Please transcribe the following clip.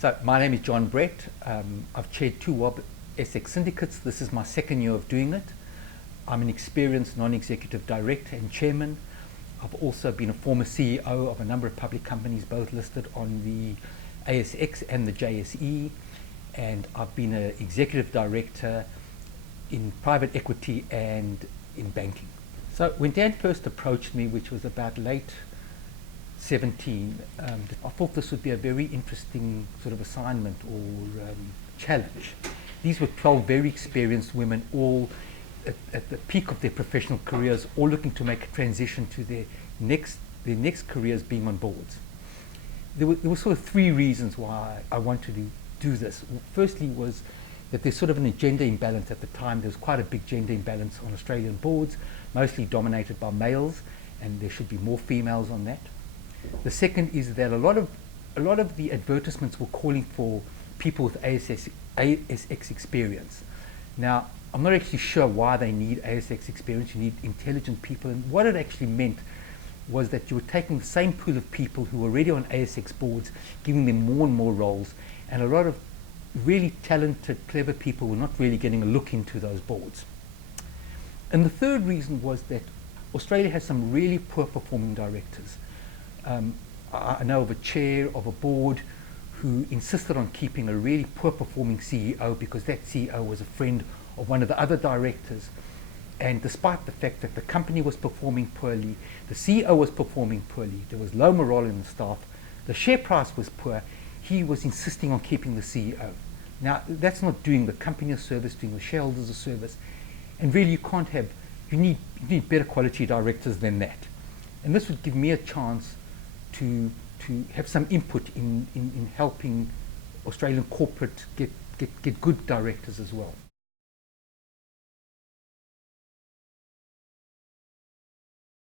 So my name is Jon Brett. I've chaired two WOBSX syndicates. This is my second year of doing it. I'm an experienced non-executive director and chairman. I've also been a former CEO of a number of public companies, both listed on the ASX and the JSE. And I've been an executive director in private equity and in banking. So when Dan first approached me, which was about late 17, I thought this would be a very interesting sort of assignment or challenge. These were 12 very experienced women, all at the peak of their professional careers, all looking to make a transition to their next careers being on boards. There were sort of three reasons why I wanted to do this. Firstly was that there's sort of an gender imbalance at the time. There was quite a big gender imbalance on Australian boards, mostly dominated by males, and there should be more females on that. The second is that a lot of the advertisements were calling for people with ASX experience. Now, I'm not actually sure why they need ASX experience. You need intelligent people, and what it actually meant was that you were taking the same pool of people who were already on ASX boards, giving them more and more roles, and a lot of really talented, clever people were not really getting a look into those boards. And the third reason was that Australia has some really poor performing directors. I know of a chair of a board who insisted on keeping a really poor performing CEO because that CEO was a friend of one of the other directors. And despite the fact that the company was performing poorly, the CEO was performing poorly, there was low morale in the staff, the share price was poor, he was insisting on keeping the CEO. Now, that's not doing the company a service, doing the shareholders a service. And really you need better quality directors than that. And this would give me a chance to have some input in helping Australian corporate get good directors as well.